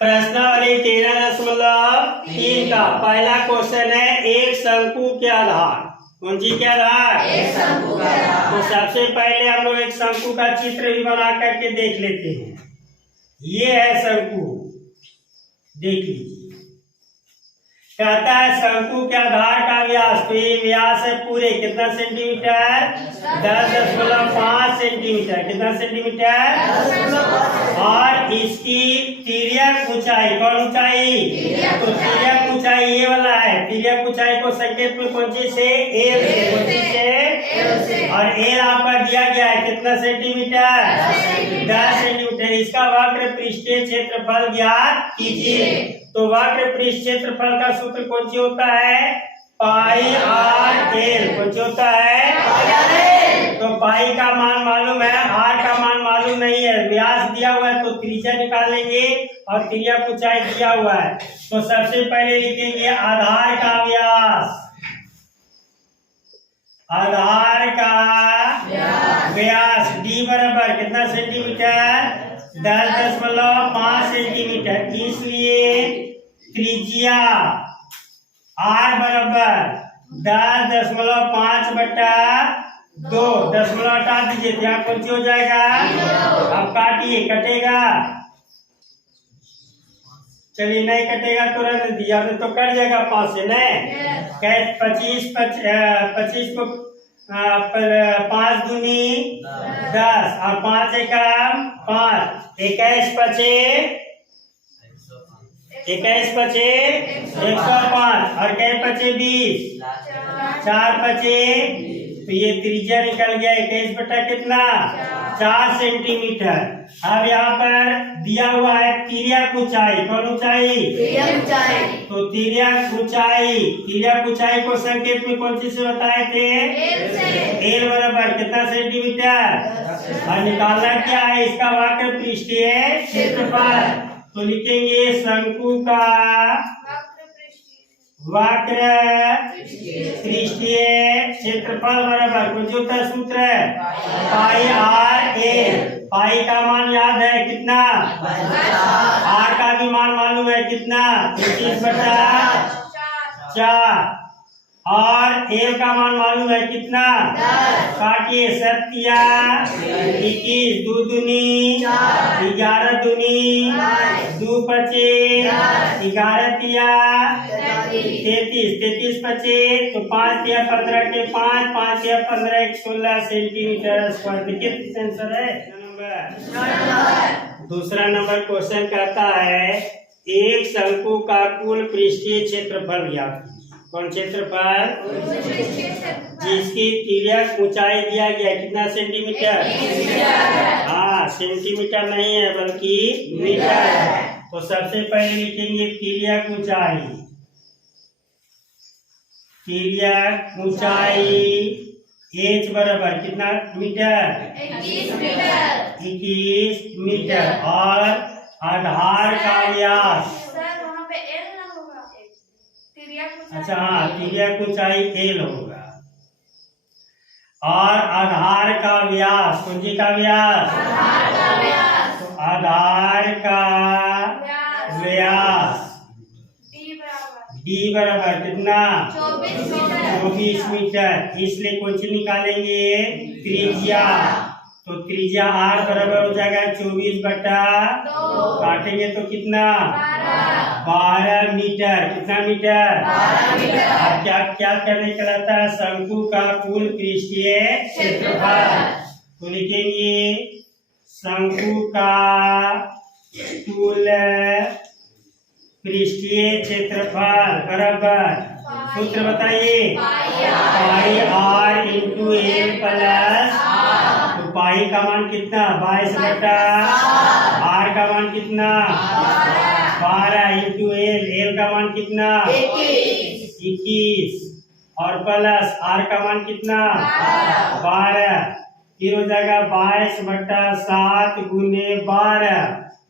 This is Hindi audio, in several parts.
प्रश्नावली 13.3 का पहला क्वेश्चन है एक शंकु के आधार। कौन सी के आधार? एक शंकु के आधार। तो सबसे पहले हम लोग एक शंकु का चित्र भी बना करके देख लेते हैं। ये है शंकु, देख लीजिए। कहता है शंकु के आधार का व्यास, तो ये व्यास है पूरे कितना सेंटीमीटर? 10.5 सेंटीमीटर। कितना सेंटीमीटर? और इसकी तिर्यक ऊंचाई, कौन ऊंचाई? तो तिर्यक ऊंचाई ये वाला है। तिर्यक ऊंचाई को संकेत में कौन सी से? एल से। कौन सी से? और एल आपका दिया गया है कितना सेंटीमीटर? 10 सेंटीमीटर। इसका वक्र पृष्ठीय क्षेत्रफल ज्ञात कीजिए। तो वक्र पृष्ठ क्षेत्रफल का सूत्र कौन सी होता है? पाई आर एल। कौन सी होता है? तो पाई का मान मालूम है, आर का मान मालूम नहीं है। व्यास दिया हुआ है तो त्रिज्या निकालेंगे और तिर्यक ऊंचाई दिया हुआ है। तो सबसे पहले लिखेंगे आधार का व्यास। आधार का व्यास डी बराबर कितना सेंटीमीटर? 10.5 सेंटीमीटर। इसलिए त्रिज्या आर बराबर 10.5 बटा 2। 10 हटा दीजिए, यहाँ कौन सी हो जाएगा? अब काटिए, कटेगा? चलिए नहीं कटेगा तो रहने दिया, तो कट जाएगा 5 से नहीं। 25 को 5 दूनी 10 और 5 एकम 5। 21 पचे 105 और कै पचे 20 4 पचे। तो ये त्रिज्या निकल गया 21 बटा कितना? 4 सेंटीमीटर। अब यहाँ पर दिया हुआ है तिर्यक ऊंचाई। कौन ऊंचाई? तो तिर्यक ऊंचाई को संकेत में कौन सी से बताए थे? एल बराबर कितना सेंटीमीटर? और निकालना क्या है? इसका वक्र पृष्ठीय क्षेत्रफल। तो लिखेंगे शंकु का वक्र पृष्ठीय क्षेत्रफल बराबर कुछ होता है सूत्र है पाई आर एल। पाई का मान याद है कितना? आर का भी मान मालूम है कितना? 25 बटा 4 और एल का मान मालूम है कितना? काटिए, 7 21 2 दूनी 11 दूनी 2 पचे 11 33 पचे। तो 5 या 15 के 5 या 15 16 सेंटीमीटर स्क्वायर। कितना आंसर है? दूसरा नंबर क्वेश्चन कहता है एक शंकु का कुल पृष्ठीय क्षेत्रफल ज्ञात। कौन क्षेत्रफल? जिसकी तिर्यक ऊंचाई दिया गया कितना सेंटीमीटर? हाँ, सेंटीमीटर नहीं है बल्कि मीटर है। तो सबसे पहले लिखेंगे तिर्यक ऊंचाई। तिर्यक ऊंचाई एच बराबर कितना मीटर? 21 मीटर। और आधार का व्यास, अच्छा हाँ, तिर्यक ऊंचाई एल होगा। और आधार का व्यास, कौन सी का व्यास? तो आधार का व्यास डी बराबर कितना? 24 मीटर। इसलिए कौन सी निकालेंगे? त्रिज्या। तो त्रिज्या आर बराबर हो जाएगा 24 बटा 2। काटेंगे तो कितना? 12 मीटर। कितना मीटर? 12 मीटर। क्या क्या करने कहलाता है? शंकु का कुल पृष्ठीय क्षेत्रफल। तो लिखेंगे शंकु का कुल पृष्ठीय क्षेत्रफल बराबर, सूत्र बताइए, पाई आर इंटू एल प्लस। तो पाई का मान कितना? 22 बटा। आर का मान कितना? 12 इंटू एल। एल का मान कितना? 21 और प्लस आर का मान कितना? 12। फिर हो जाएगा 22 बटा 7 गुने 12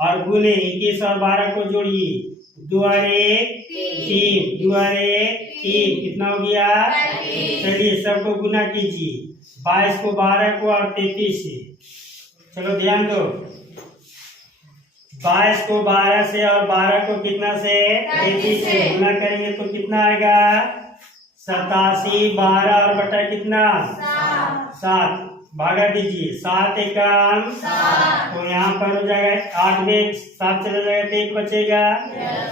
और गुने 21 और 12 को जोड़िए। 2 और 1 3, 2 और 1 3, कितना हो गया? चलिए सबको गुना कीजिए, 22 को 12 को और 33 से। चलो ध्यान दो, 22 को 12 से और 12 को कितना से 33 से गुना करेंगे तो कितना आएगा 87। 12 और बटा कितना 7 भागा दीजिए 7 एकम तो यहाँ पर हो जाएगा 8 में 7 चला जाएगा तो 1 बचेगा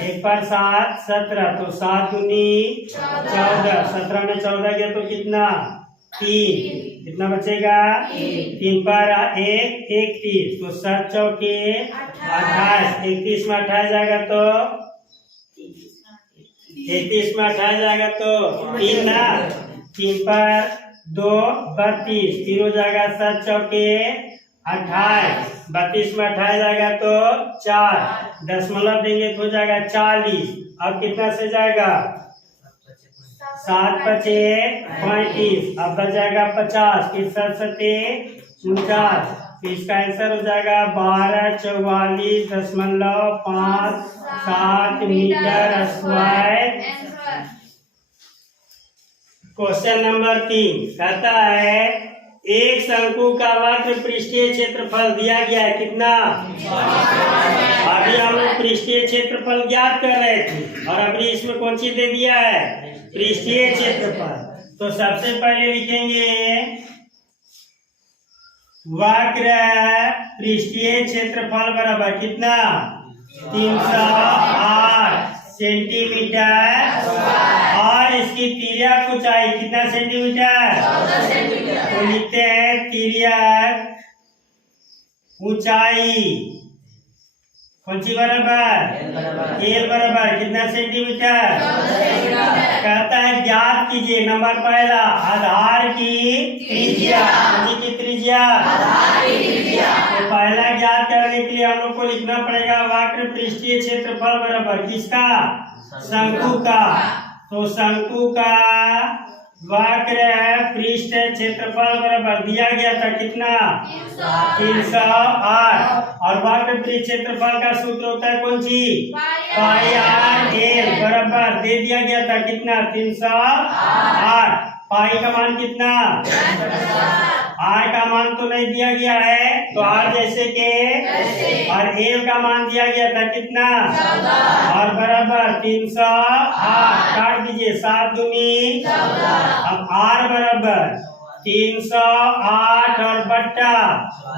1 पर 7 17 तो 7 दूनी 14 17 में 14 गया तो कितना 3 कितना बचेगा 3 पर 1 31 तो 7 चौके 28 31 में 28 जाएगा तो 31 में 28 जाएगा तो 3 ना 3 पर 2 32 3 हो जाएगा 7 चौके 28 32 में 28 जाएगा तो 4 दशमलव देंगे तो हो जाएगा 40। अब कितना से जाएगा 7 पचे 35 अब बच जाएगा 50 फिर 7 सते 49 फिर इसका आंसर हो जाएगा 1244.57 मीटर स्क्वायर। क्वेश्चन नंबर 3 कहता है एक शंकु का वक्र पृष्ठीय क्षेत्रफल दिया गया है कितना। अभी हम लोग पृष्ठीय क्षेत्रफल ज्ञात कर रहे थे और अभी इसमें कौन सी दे दिया है पृष्ठीय क्षेत्रफल। तो सबसे पहले लिखेंगे वक्र पृष्ठीय क्षेत्रफल बराबर कितना 308 सेंटीमीटर और इसकी तिर्यक ऊंचाई कितना सेंटीमीटर तो लिखते हैं तिर्यक ऊंचाई कौन सी बराबर एल बराबर कितना सेंटीमीटर कहता है ज्ञात कीजिए नंबर पहला आधार की त्रिज्या की त्रिज्या तो पहला ज्ञात करने के लिए हम लोग को लिखना पड़ेगा वक्र पृष्ठीय क्षेत्रफल बराबर किसका शंकु का। तो शंकु का वक्र पृष्ठ क्षेत्रफल बराबर दिया गया था कितना 308 और वक्र पृष्ठ क्षेत्रफल का सूत्र होता है कौन सी पाई आर एल बराबर दे दिया गया था कितना 308 पाई का मान कितना आर का मान तो नहीं दिया गया है तो आर जैसे के और एल का मान दिया गया था कितना और बराबर 308 काट दीजिए 7 दूनी अब आर बराबर 308 और बट्टा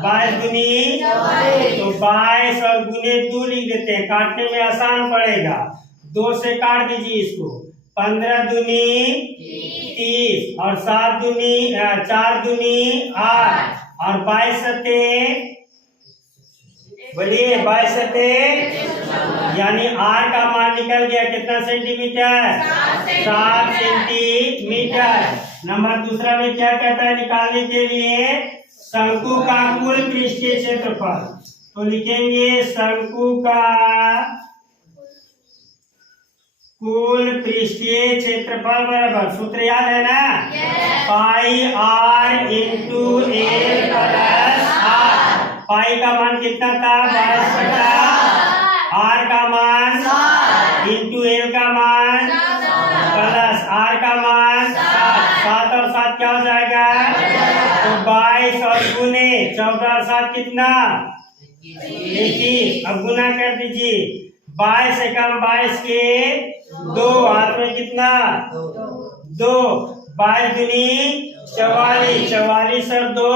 22 दूनी तो 22 और गुने 2 लिख देते हैं काटने में आसान पड़ेगा 2 से काट दीजिए इसको 15 दूनी 30 और 7 दूनी 4 दूनी 8 और 22 सते बोलिए 22 सते यानी आर का मान निकल गया कितना सेंटीमीटर 7 सेंटीमीटर। नंबर दूसरा में क्या कहता है निकालने के लिए शंकु का कुल पृष्ठीय क्षेत्रफल तो लिखेंगे शंकु का कुल पृष्ठीय क्षेत्रफल बराबर सूत्र याद है ना pi R into L plus R. Pi का मान कितना था 22 बटा आर का मान इंटू एल का मान प्लस आर का मान 7 और 7 क्या हो जाएगा तो 22 और गुने 14 और 7 कितना 21 अब गुना कर दीजिए 22 से कम 22 के 2 हाथ में कितना 2 22 दूनी 44 44 और 2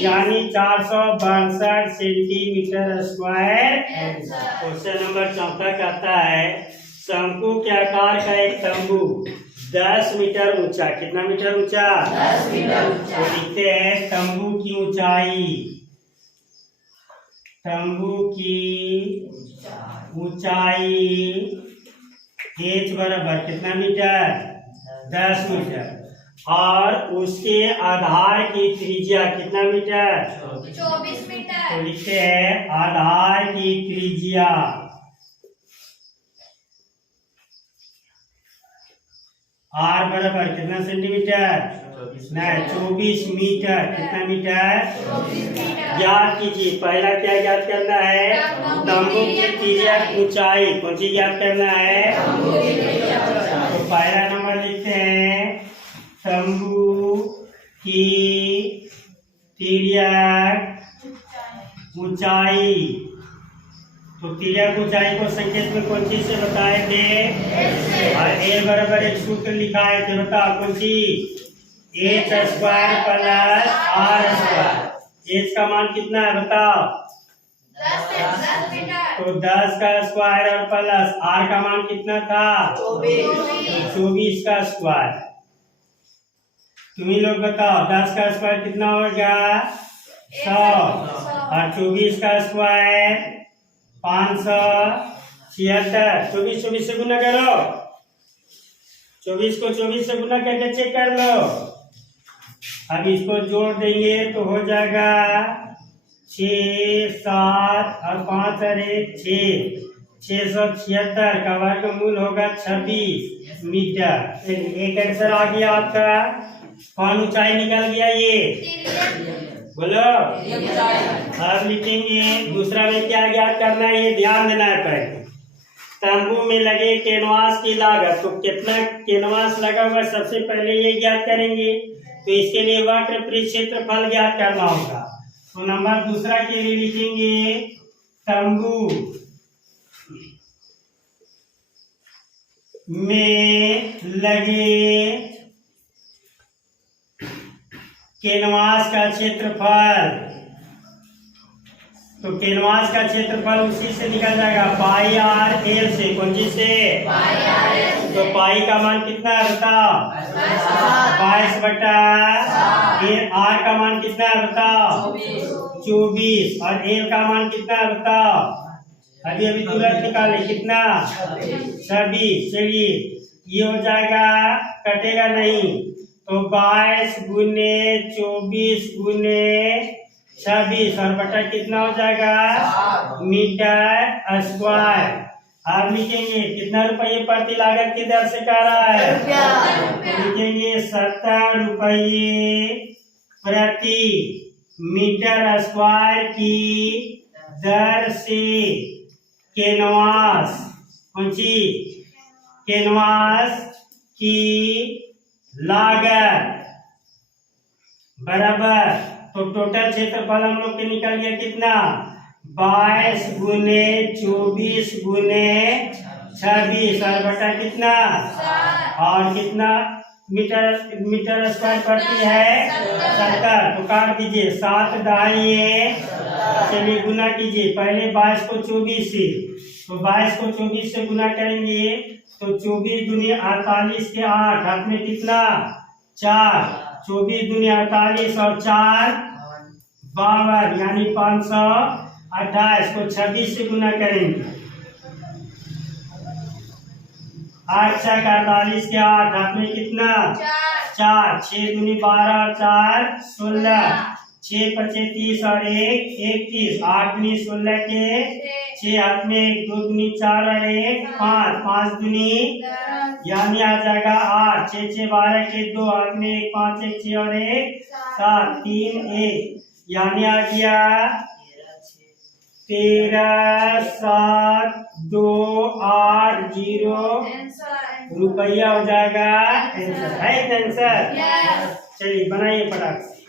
यानी 462 सेंटीमीटर स्क्वायर। क्वेश्चन नंबर 4 कहता है शंकु के आकार का एक तंबू 10 मीटर ऊंचा कितना मीटर ऊंचा 10 मीटर ऊंचा तो लिखते हैं तंबू की ऊंचाई तंबू की ऊंचाई h बराबर कितना मीटर 10 मीटर और उसके आधार की त्रिज्या कितना मीटर 24 मीटर तो लिखते हैं आधार की त्रिज्या आर बराबर कितना सेंटीमीटर नहीं 24 मीटर कितना मीटर याद कीजिए पहला क्या याद करना है तंबू की तिर्यक ऊंचाई कौन सी याद करना है तो पहला नंबर लिखते हैं तंबू की तिर्यक ऊंचाई तो तिर्यक ऊंचाई को संकेत में कौन चीज से बताए थे? और ए बराबर एक सूत्र लिखा है तो बताओ कौन चीज? H square plus R square. H का मान कितना है बताओ? 10 तो 10 का स्क्वायर और प्लस आर का मान कितना था? 24 का स्क्वायर। तुम्ही लोग बताओ 10 का स्क्वायर कितना होगा? 100 और 24 का स्क्वायर 576। 24 से गुना करो, 24 को 24 से गुना करके चेक कर लो। अब इसको जोड़ देंगे तो हो जाएगा 6 7 और 5 और 1 6, 676 का वर्गमूल होगा 26 मीटर। एक आंसर आ गया आपका। कौन ऊंचाई निकल गया ये? बोलो। अब लिखेंगे दूसरा में क्या ज्ञात करना है, ये ध्यान देना है पहले। तंबू में लगे कैनवास की लागत, तो कितना कैनवास लगा हुआ सबसे पहले ये ज्ञात करेंगे। तो इसके लिए वक्र परिक्षेत्रफल ज्ञात करना होगा। तो नंबर दूसरा के लिए लिखेंगे तंबू में लगे कैनवास का क्षेत्रफल। तो कैनवास का क्षेत्रफल उसी से निकल जाएगा पाई आर एल से। कौन चीज से? तो पाई का मान कितना है बताओ? 22/। आर का मान कितना है बताओ? 24। और एल का मान कितना है बताओ? अभी अभी तुरंत निकाले कितना? 26। चलिए ये हो जाएगा, कटेगा नहीं। तो 22 गुने 24 गुने 26 और बटा कितना हो जाएगा? Metre square. अब लिखेंगे कितना रुपये प्रति लागत की दर से कह रहा है? लिखेंगे 70 रुपये प्रति मीटर स्क्वायर की दर से कैनवास, कौन सी? कैनवास की लागत बराबर। तो टोटल क्षेत्रफल हम लोग के निकल गया कितना? 22 गुने 24 गुने 26 और बटा कितना? और कितना मीटर स्क्वायर पड़ती है? 70। तो काट दीजिए 7 दाहिए। चलिए गुना कीजिए पहले 22 को 24 से। तो 22 को 24 से गुना करेंगे तो 24 दूनी 48 के 8, हाथ में कितना? 4। 24 दूनी 48 और 4 52, यानी 528 को 26 से गुना करेंगे। 8 छक 48 के 8, हाथ में कितना? 4। 6 दूनी 12 और 4 16। 6 पचे 30 और 1 31। 8 दूनी 16 के 6, हाथ में 1, 2 दूनी 4 और 1 5, 5 दूनी यानी आ जाएगा 8। 6 6 12 के 2, हाथ में 1 5 1 6 और 1 7 3 1 यानी आ गया 13 7 2 8 0 रुपया हो जाएगा। आंसर है। आंसर चलिए बनाइए फटाक से।